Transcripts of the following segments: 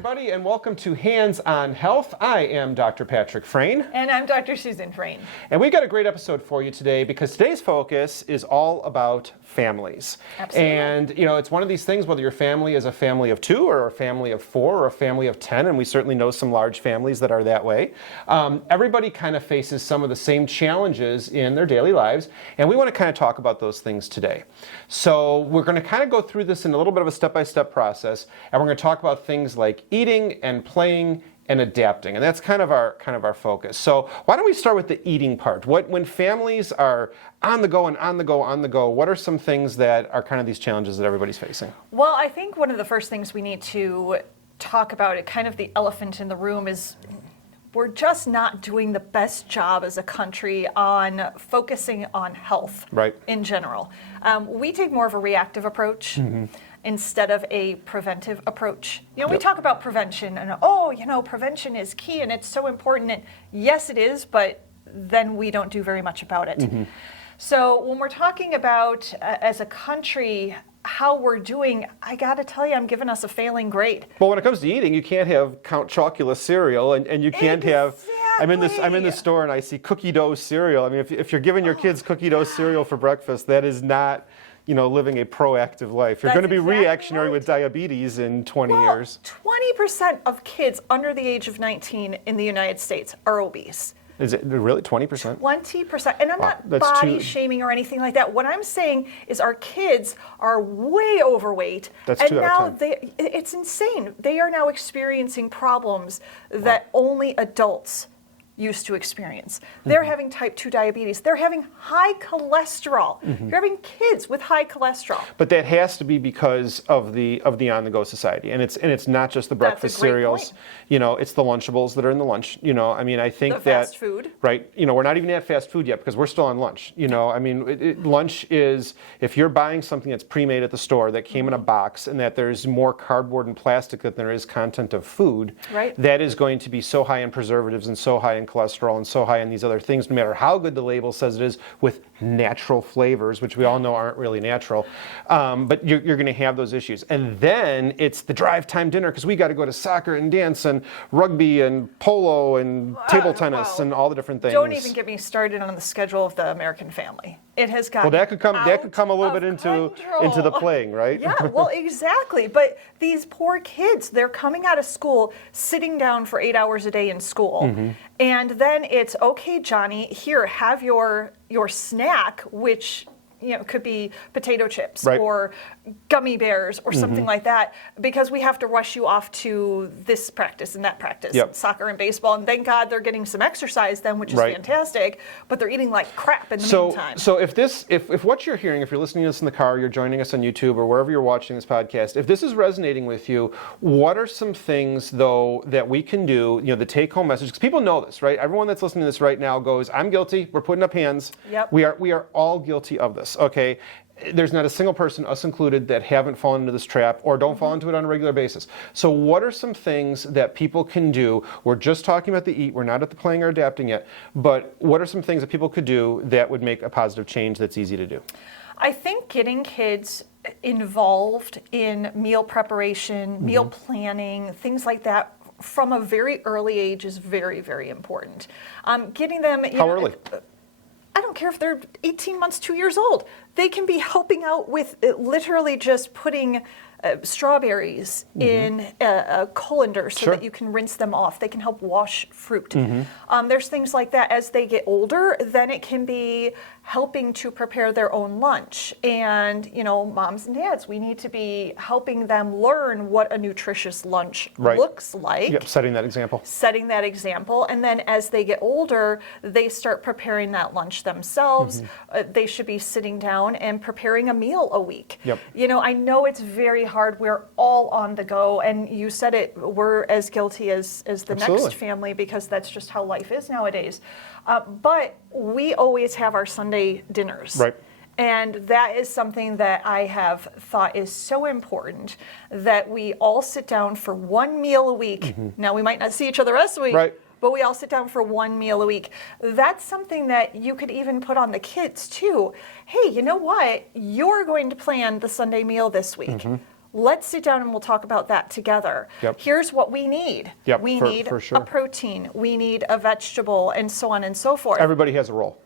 everybody, and welcome to Hands on Health. I am Dr. Patrick Frain. And I'm Dr. Susan Frain. And we've got a great episode for you today because today's focus is all about families. Absolutely. And, you know, it's one of these things, whether your family is a family of 2 or a family of 4 or a family of 10, and we certainly know some large families that are that way. Everybody kind of faces some of the same challenges in their daily lives, and we want to kind of talk about those things today. So we're going to kind of go through this in a little bit of a step-by-step process, and we're going to talk about things like eating and playing and adapting, and that's kind of our focus. So why don't we start with the eating part? When families are on the go and on the go, what are some things that are kind of these challenges that everybody's facing? Well, I think one of the first things we need to talk about, it kind of the elephant in the room, is we're just not doing the best job as a country on focusing on health in general. We take more of a reactive approach. Instead of a preventive approach. You know, we talk about prevention and, prevention is key and it's so important. And yes, it is, but then we don't do very much about it. So when we're talking about, as a country, how we're doing, I gotta tell you, I'm giving us a failing grade. Well, when it comes to eating, you can't have Count Chocula cereal, and you can't have. I'm in the store and I see cookie dough cereal. I mean, if you're giving your kids cookie dough cereal for breakfast, that is not, living a proactive life. You're going to be reactionary with diabetes in 20 years. 20% of kids under the age of 19 in the United States are obese. Is it really 20%? 20%. And I'm not body shaming or anything like that. What I'm saying is our kids are way overweight. That's and 2 out of 10. It's insane. They are now experiencing problems that only adults used to experience. They're having type 2 diabetes. They're having high cholesterol. You're having kids with high cholesterol. But that has to be because of the on-the-go society, and it's not just the breakfast cereals. It's the Lunchables that are in the lunch. I think the fast food. Right. We're not even at fast food yet because we're still on lunch. Lunch is, if you're buying something that's pre-made at the store that came in a box and that there's more cardboard and plastic than there is content of food. Right. That is going to be so high in preservatives and so high in cholesterol and so high in these other things, no matter how good the label says it is, with natural flavors, which we all know aren't really natural. But you're going to have those issues. And then it's the drive time dinner because we got to go to soccer and dance and rugby and polo and table tennis and all the different things. Don't even get me started on the schedule of the American family. It has gotten that could come a little bit into the playing, right? Yeah, well, exactly. But these poor kids, they're coming out of school, sitting down for 8 hours a day in school. And then it's, okay, Johnny, here, have your snack, which could be potato chips or gummy bears or something like that, because we have to rush you off to this practice and that practice, soccer and baseball, and thank God they're getting some exercise then, which is fantastic, but they're eating like crap in the meantime. So if what you're hearing, if you're listening to this in the car, you're joining us on YouTube or wherever you're watching this podcast, if this is resonating with you, what are some things, though, that we can do, the take-home message, because people know this, right? Everyone that's listening to this right now goes, I'm guilty, we're putting up hands. We are all guilty of this. Okay, there's not a single person, us included, that haven't fallen into this trap or don't fall into it on a regular basis. So what are some things that people can do? We're just talking about the eat. We're not at the playing or adapting yet. But what are some things that people could do that would make a positive change that's easy to do? I think getting kids involved in meal preparation, meal planning, things like that from a very early age is very, very important. Getting them... How early? I don't care if they're 18 months, 2 years old. They can be helping out with literally just putting strawberries in a colander so that you can rinse them off. They can help wash fruit. There's things like that. As they get older, then it can be helping to prepare their own lunch. And, moms and dads, we need to be helping them learn what a nutritious lunch looks like. Yep, setting that example. And then as they get older, they start preparing that lunch themselves. They should be sitting down and preparing a meal a week. I know it's very hard. We're all on the go. And you said it, we're as guilty as the next family because that's just how life is nowadays. But we always have our Sunday dinners. And that is something that I have thought is so important, that we all sit down for one meal a week. Now, we might not see each other the rest of the week, but we all sit down for one meal a week. That's something that you could even put on the kids too. Hey, you know what? You're going to plan the Sunday meal this week. Let's sit down and we'll talk about that together. Yep. Here's what we need. Yep, We for need sure. a protein. We need a vegetable, and so on and so forth. Everybody has a role.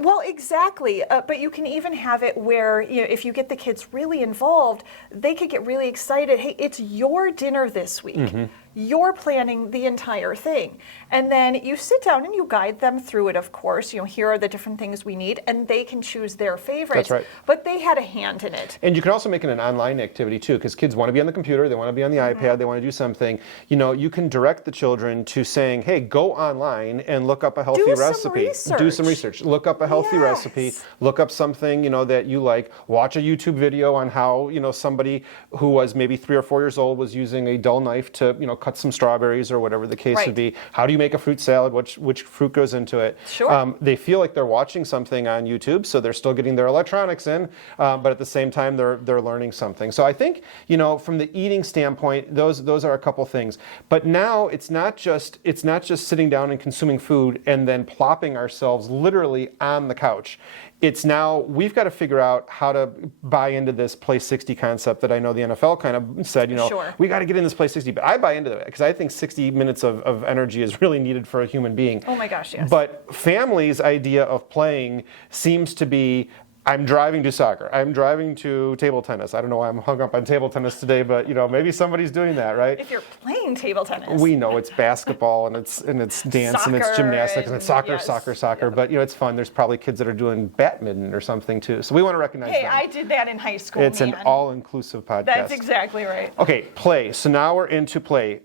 Well, exactly. But you can even have it where, if you get the kids really involved, they could get really excited. Hey, it's your dinner this week. Mm-hmm. You're planning the entire thing. And then you sit down and you guide them through it, of course. Here are the different things we need, and they can choose their favorites. That's right. But they had a hand in it. And you can also make it an online activity too, because kids want to be on the computer, they want to be on the iPad, they want to do something. You can direct the children to saying, hey, go online and look up a healthy recipe. Do some research. Look up a healthy recipe. Look up something, that you like. Watch a YouTube video on how, somebody who was maybe 3 or 4 years old was using a dull knife to, cut some strawberries or whatever the case would be. How do you make a fruit salad? Which fruit goes into it? Sure. They feel like they're watching something on YouTube, so they're still getting their electronics in, but at the same time they're learning something. So I think from the eating standpoint, those are a couple things. But now it's not just sitting down and consuming food and then plopping ourselves literally on the couch. It's now we've got to figure out how to buy into this play 60 concept that I know the NFL kind of said, Sure. we got to get in this play 60. But I buy into it because I think 60 minutes of energy is really needed for a human being. Oh my gosh, yes. But families' idea of playing seems to be, I'm driving to soccer. I'm driving to table tennis. I don't know why I'm hung up on table tennis today, but maybe somebody's doing that, right? If you're playing table tennis. We know it's basketball and it's dance and it's gymnastics and it's soccer. Yep. But it's fun. There's probably kids that are doing badminton or something too. So we want to recognize Hey, them. I did that in high school. It's an all-inclusive podcast. That's exactly right. Okay, play. So now we're into play.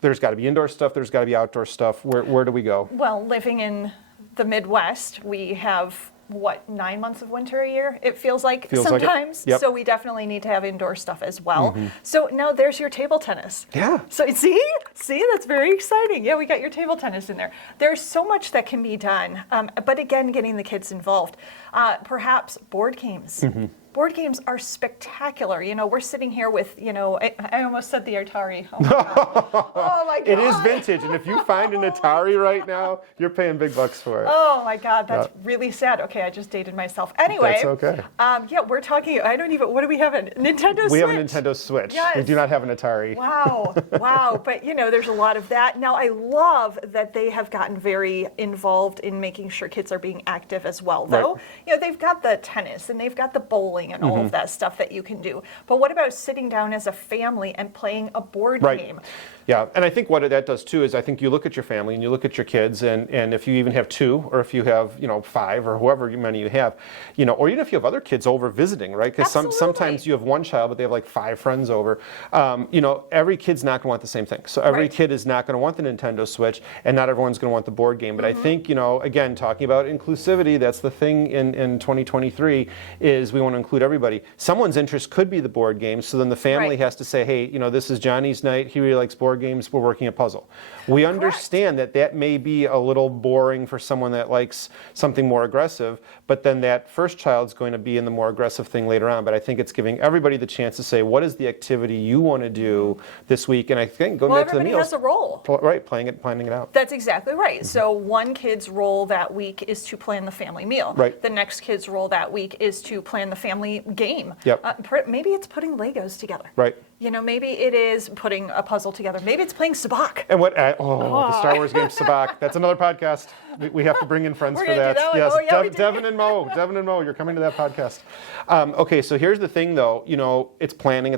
There's got to be indoor stuff. There's got to be outdoor stuff. Where do we go? Well, living in the Midwest, we have 9 months of winter a year? It feels like sometimes. Yep. So we definitely need to have indoor stuff as well. So now there's your table tennis. Yeah. So see, that's very exciting. Yeah, we got your table tennis in there. There's so much that can be done. But again, getting the kids involved. Perhaps board games. Board games are spectacular. We're sitting here with, I almost said the Atari. Oh my God. Oh my God. It is vintage, and if you find an Atari right now, you're paying big bucks for it. Oh my God, that's really sad. Okay, I just dated myself. Anyway. That's okay. Yeah, we're talking, what do we have? A Nintendo Switch? We have a Nintendo Switch. Yes. We do not have an Atari. Wow. But there's a lot of that. Now, I love that they have gotten very involved in making sure kids are being active as well, though. Right. They've got the tennis and they've got the bowling and all of that stuff that you can do. But what about sitting down as a family and playing a board game? Yeah, and I think what that does too is I think you look at your family and you look at your kids, and if you even have 2 or if you have 5 or however many you have, or even if you have other kids over visiting, right? Because sometimes you have one child but they have like 5 friends over. Every kid's not going to want the same thing. So every kid is not going to want the Nintendo Switch, and not everyone's going to want the board game. But I think again, talking about inclusivity, that's the thing in 2023 is we want to include everybody. Someone's interest could be the board game, so then the family has to say, hey, this is Johnny's night. He really likes board games. We're working a puzzle. We understand that may be a little boring for someone that likes something more aggressive, but then that first child's going to be in the more aggressive thing later on. But I think it's giving everybody the chance to say, what is the activity you want to do this week? And I think going back to the meals, everybody has a role. Planning it out. That's exactly right. So one kid's role that week is to plan the family meal. Right. The next kid's role that week is to plan the family game. Yep. Maybe it's putting Legos together. Right. Maybe it is putting a puzzle together. Maybe it's playing Sabacc. And the Star Wars game Sabacc. That's another podcast. We have to bring in friends for that. Yes, Devin and Mo, you're coming to that podcast. Okay, so here's the thing though, it's planning.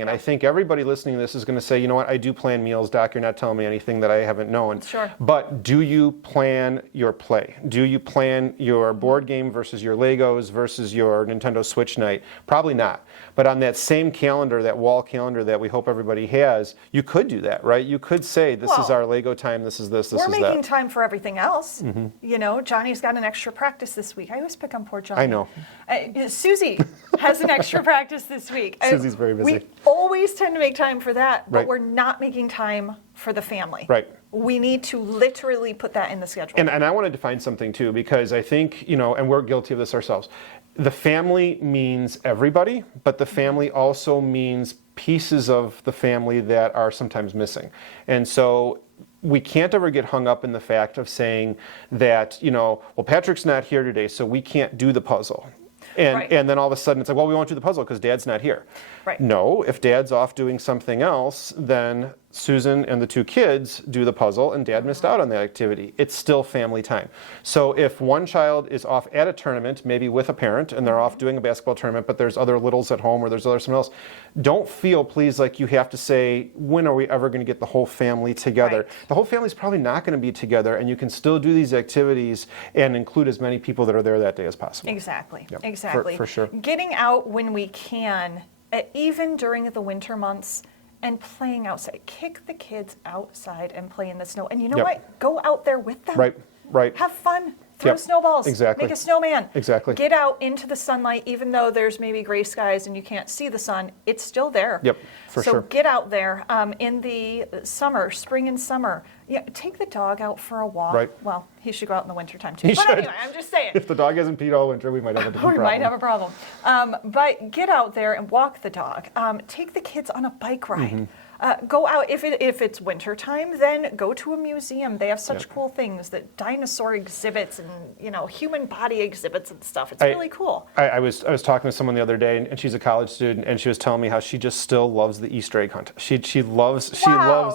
And I think everybody listening to this is going to say, you know what, I do plan meals, Doc, you're not telling me anything that I haven't known. Sure. But do you plan your play? Do you plan your board game versus your Legos versus your Nintendo Switch night? Probably not. But on that same calendar, that wall calendar that we hope everybody has, you could do that, right? You could say, this is our Lego time, this is this is that. We're making time for everything else. Johnny's got an extra practice this week. I always pick on poor Johnny. I know. Susie has an extra practice this week. Susie's very busy. We always tend to make time for that, but Right. we're not making time for the family. Right. We need to literally put that in the schedule. And I want to define something too, because I think, and we're guilty of this ourselves. The family means everybody, but the family also means pieces of the family that are sometimes missing. And so we can't ever get hung up in the fact of saying that, well, Patrick's not here today, so we can't do the puzzle. And Right. and then all of a sudden it's like, well, we won't do the puzzle because Dad's not here. Right. No, if Dad's off doing something else, then Susan and the two kids do the puzzle and Dad missed out on that activity. It's still family time. So if one child is off at a tournament, maybe with a parent, and they're off doing a basketball tournament, but there's other littles at home or there's someone else, don't feel, please, like you have to say, when are we ever going to get the whole family together? Right. The whole family's probably not going to be together, and you can still do these activities and include as many people that are there that day as possible. Exactly. Yep, Exactly. for sure. Getting out when we can, even during the winter months, and playing outside. Kick the kids outside and play in the snow. And you know Yep. what? Go out there with them. Right. Have fun. Throw Yep. snowballs. Exactly. Make a snowman. Exactly. Get out into the sunlight, even though there's maybe gray skies and you can't see the sun. It's still there. Yep, for so sure. get out there in the summer, spring and summer. Yeah, take the dog out for a walk. Right. Well, he should go out in the wintertime too. He But should. anyway, I'm just saying. If the dog hasn't peed all winter, we might have a different We problem. might have a problem. But get out there and walk the dog. Take the kids on a bike ride. Mm-hmm. Go out, if it's winter time, then go to a museum. They have such Yep. cool things, that dinosaur exhibits and human body exhibits and stuff. It's really cool. I was talking to someone the other day, and she's a college student, and she was telling me how she just still loves the Easter egg hunt. She loves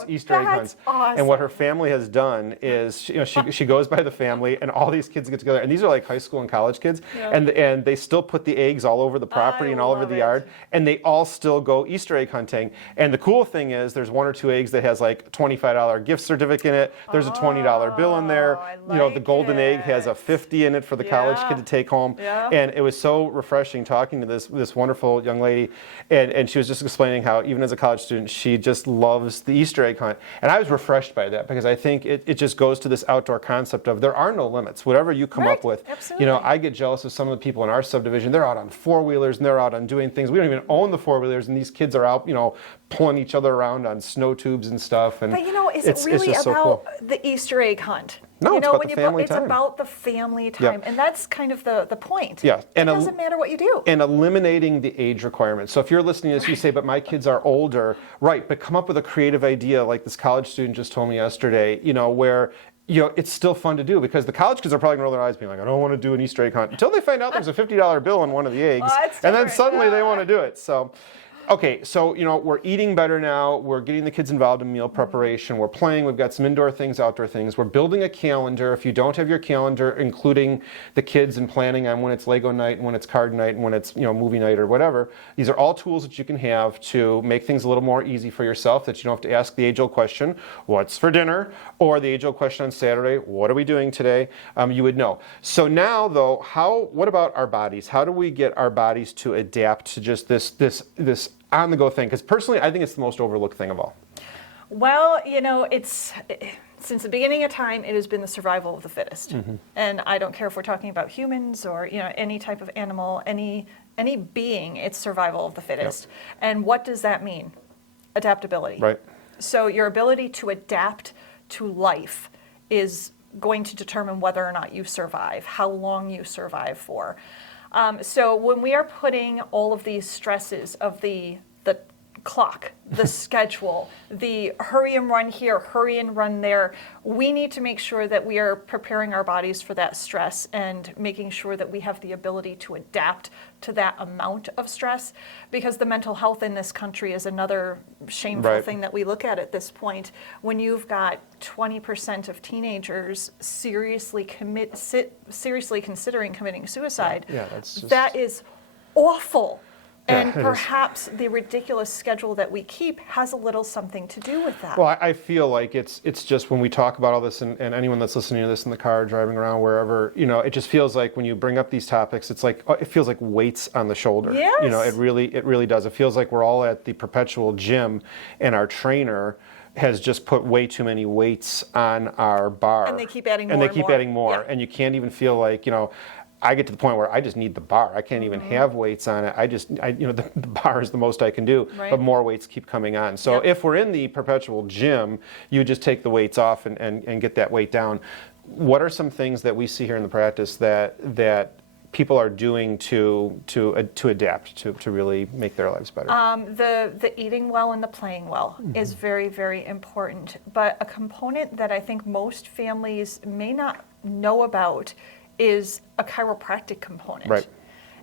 Easter egg hunts. Awesome. And what her family has done is she goes by the family, and all these kids get together, and these are like high school and college kids, Yeah. and they still put the eggs all over the property I and all over love the it. yard, and they all still go Easter egg hunting. And the cool thing is there's one or two eggs that has like $25 gift certificate in it. There's a $20 bill in there. I The like golden egg has a it. 50 in it for the college Yeah. kid to take home. Yeah. And it was so refreshing talking to this wonderful young lady, and she was just explaining how even as a college student she just loves the Easter egg hunt. And I was refreshed by that, because I think it just goes to this outdoor concept of there are no limits. Whatever you come Right. up with. Absolutely. I get jealous of some of the people in our subdivision. They're out on four-wheelers and they're out on doing things. We don't even own the four-wheelers, and these kids are out, pulling each other around on snow tubes and stuff. And But is it's it really just so about cool. the Easter egg hunt? No, it's about when the family it's time. about the family time, and that's kind of the point. Yeah, It doesn't matter what you do. And eliminating the age requirement. So if you're listening to this, you say, but my kids are older, right, but come up with a creative idea like this college student just told me yesterday, where it's still fun to do, because the college kids are probably going to roll their eyes being like, I don't want to do an Easter egg hunt, until they find out there's a $50 bill in one of the eggs, that's and then different. suddenly they want to do it. So. Okay, so we're eating better now. We're getting the kids involved in meal preparation. We're playing. We've got some indoor things, outdoor things. We're building a calendar. If you don't have your calendar, including the kids and planning on when it's Lego night and when it's card night and when it's movie night or whatever, these are all tools that you can have to make things a little more easy for yourself. That you don't have to ask the age-old question, "What's for dinner?" or the age-old question on Saturday, "What are we doing today?" You would know. So now, though, what about our bodies? How do we get our bodies to adapt to just this on-the-go thing? Because personally, I think it's the most overlooked thing of all. Well, it's since the beginning of time, it has been the survival of the fittest. Mm-hmm. And I don't care if we're talking about humans or any type of animal, any being, it's survival of the fittest. And what does that mean? Adaptability. Right. So your ability to adapt to life is going to determine whether or not you survive, how long you survive for. So when we are putting all of these stresses of the clock, the schedule, the hurry and run here, hurry and run there, we need to make sure that we are preparing our bodies for that stress and making sure that we have the ability to adapt to that amount of stress, because the mental health in this country is another shameful Right. thing that we look at this point. When you've got 20% of teenagers seriously considering committing suicide, Yeah, that's just- that is awful. Yeah, And it is. perhaps the ridiculous schedule that we keep has a little something to do with that. Well, I feel like it's just when we talk about all this, and anyone that's listening to this in the car, driving around, wherever, it just feels like when you bring up these topics, it's like it feels like weights on the shoulder. Yes. It really does. It feels like we're all at the perpetual gym, and our trainer has just put way too many weights on our bar. And they keep adding And more they and keep more. adding more, Yeah. and you can't even feel like I get to the point where I just need the bar. I can't even have weights on it. The bar is the most I can do, Right. but more weights keep coming on. So Yep. if we're in the perpetual gym, you just take the weights off and get that weight down. What are some things that we see here in the practice that people are doing to adapt, to really make their lives better? The eating well and the playing well is very, very important. But a component that I think most families may not know about is a chiropractic component. Right.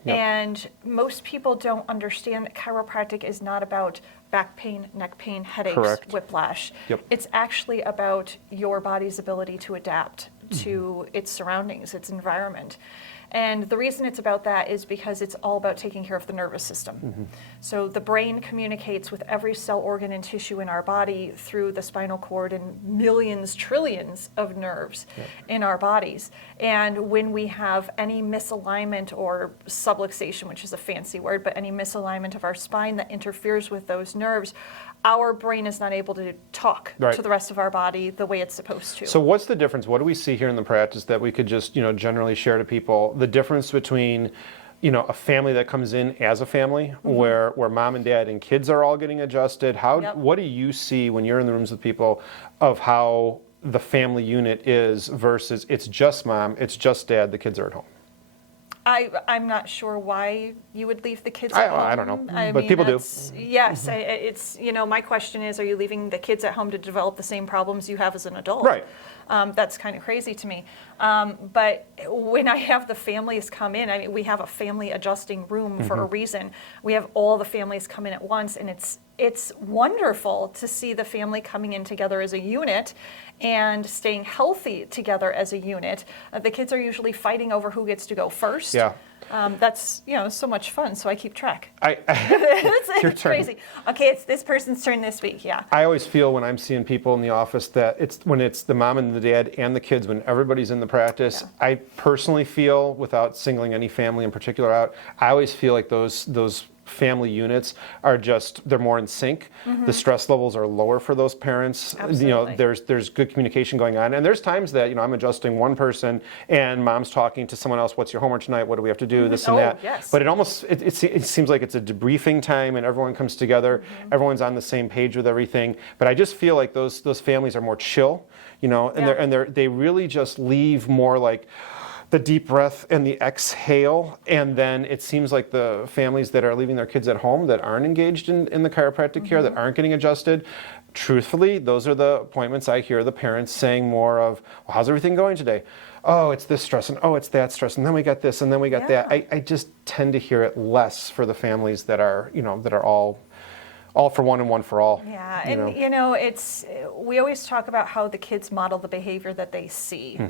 Yep. And most people don't understand that chiropractic is not about back pain, neck pain, headaches, Correct. whiplash. Yep. It's actually about your body's ability to adapt to its surroundings, its environment. And the reason it's about that is because it's all about taking care of the nervous system. So the brain communicates with every cell, organ, and tissue in our body through the spinal cord and millions, trillions of nerves in our bodies. And when we have any misalignment or subluxation, which is a fancy word, but any misalignment of our spine that interferes with those nerves, our brain is not able to talk to the rest of our body the way it's supposed to. So what's the difference? What do we see here in the practice that we could just, generally share to people? The difference between, a family that comes in as a family, where mom and dad and kids are all getting adjusted. What do you see when you're in the rooms with people of how the family unit is versus it's just mom, it's just dad, the kids are at home? I'm not sure why you would leave the kids at home. I don't know, but people do. Yes, it's, my question is, are you leaving the kids at home to develop the same problems you have as an adult? Right. That's kind of crazy to me. But when I have the families come in, we have a family adjusting room for a reason. We have all the families come in at once, and it's wonderful to see the family coming in together as a unit and staying healthy together as a unit. The kids are usually fighting over who gets to go first. Yeah. That's so much fun, so I keep track. Your It's turn. crazy. Okay, it's this person's turn this week, yeah. I always feel when I'm seeing people in the office that it's the mom and the dad and the kids, when everybody's in the practice, I personally feel, without singling any family in particular out, I always feel like those family units are they're more in sync. The stress levels are lower for those parents. Absolutely. There's good communication going on. And there's times that, I'm adjusting one person and mom's talking to someone else, what's your homework tonight? What do we have to do? This and that. Yes. But it seems like it's a debriefing time and everyone comes together. Everyone's on the same page with everything. But I just feel like those families are more chill, and they really just leave more like the deep breath and the exhale, and then it seems like the families that are leaving their kids at home that aren't engaged in the chiropractic care, that aren't getting adjusted, truthfully, those are the appointments I hear the parents saying more of, well, how's everything going today? Oh, it's this stress, and oh, it's that stress, and then we got this, and then we got that. I just tend to hear it less for the families that are, that are all for one and one for all. Yeah, and we always talk about how the kids model the behavior that they see.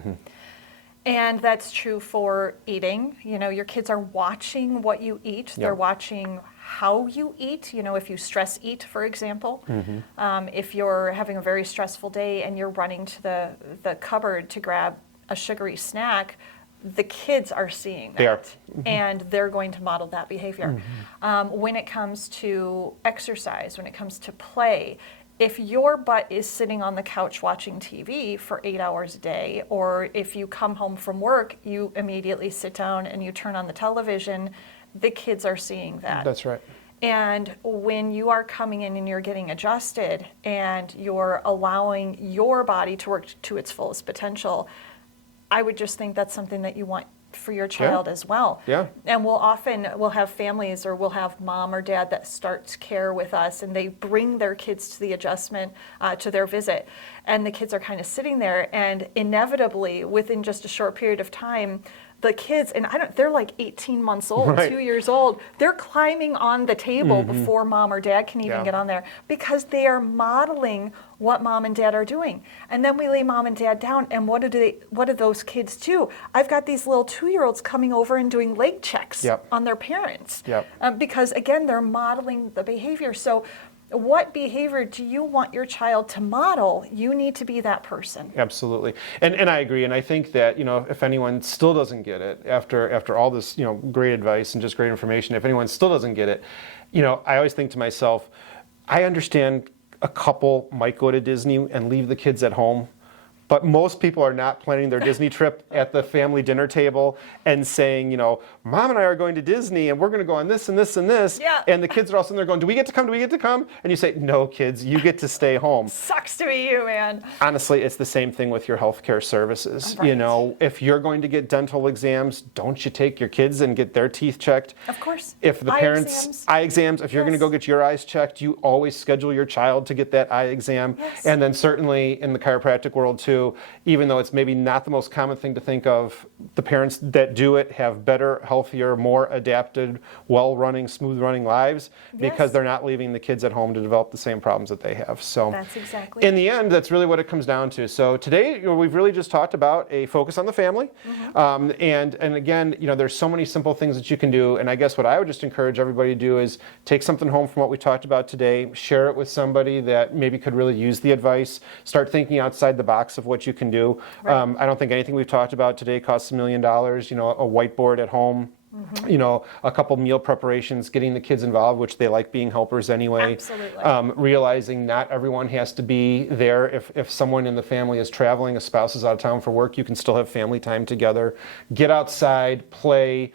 And that's true for eating. Your kids are watching what you eat. They're watching how you eat. If you stress eat, for example. If you're having a very stressful day and you're running to the cupboard to grab a sugary snack, the kids are seeing that. They are. And they're going to model that behavior. When it comes to exercise, when it comes to play, if your butt is sitting on the couch watching TV for 8 hours a day, or if you come home from work, you immediately sit down and you turn on the television, the kids are seeing that. That's right. And when you are coming in and you're getting adjusted and you're allowing your body to work to its fullest potential, I would just think that's something that you want for your child as well. Yeah. And we'll have families, or we'll have mom or dad that starts care with us, and they bring their kids to the adjustment, to their visit, and the kids are kind of sitting there, and inevitably within just a short period of time, the kids, and they're like 18 months old, 2 years old, they're climbing on the table before mom or dad can even get on there, because they are modeling what mom and dad are doing. And then we lay mom and dad down, and what do those kids do? I've got these little 2-year-olds coming over and doing leg checks on their parents. Because again, they're modeling the behavior. So what behavior do you want your child to model? You need to be that person. Absolutely. And I agree. And I think that, if anyone still doesn't get it after all this, great advice and just great information, if anyone still doesn't get it, I always think to myself, I understand a couple might go to Disney and leave the kids at home. But most people are not planning their Disney trip at the family dinner table and saying, Mom and I are going to Disney and we're going to go on this and this and this. Yeah. And the kids are all sitting there going, do we get to come? Do we get to come? And you say, no, kids, you get to stay home. Sucks to be you, man. Honestly, it's the same thing with your healthcare services. Right. If you're going to get dental exams, don't you take your kids and get their teeth checked? Of course. If the eye exams, if you're going to go get your eyes checked, you always schedule your child to get that eye exam. Yes. And then certainly in the chiropractic world too, to, even though it's maybe not the most common thing to think of, the parents that do it have better, healthier, more adapted, well-running, smooth-running lives because they're not leaving the kids at home to develop the same problems that they have. So That's exactly in the end, that's really what it comes down to. So today, we've really just talked about a focus on the family. And again, there's so many simple things that you can do. And I guess what I would just encourage everybody to do is take something home from what we talked about today, share it with somebody that maybe could really use the advice, start thinking outside the box of what you can do. Right. I don't think anything we've talked about today costs $1 million. A whiteboard at home, a couple meal preparations, getting the kids involved, which they like being helpers anyway. Absolutely. Realizing not everyone has to be there. If someone in the family is traveling, a spouse is out of town for work, you can still have family time together. Get outside, play.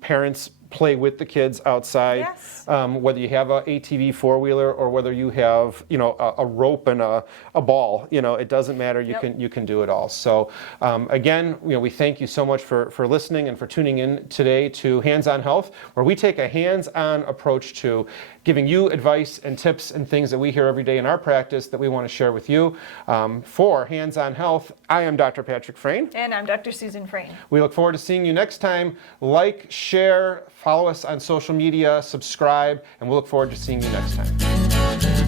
Parents play with the kids outside. Yes. Whether you have a ATV four-wheeler or whether you have a rope and a ball, it doesn't matter. You can do it all. So again, we thank you so much for listening and for tuning in today to Hands-On Health, where we take a hands-on approach to giving you advice and tips and things that we hear every day in our practice that we want to share with you. For Hands-On Health, I am Dr. Patrick Frain. And I'm Dr. Susan Frain. We look forward to seeing you next time. Like, share, follow us on social media, subscribe, and we'll look forward to seeing you next time.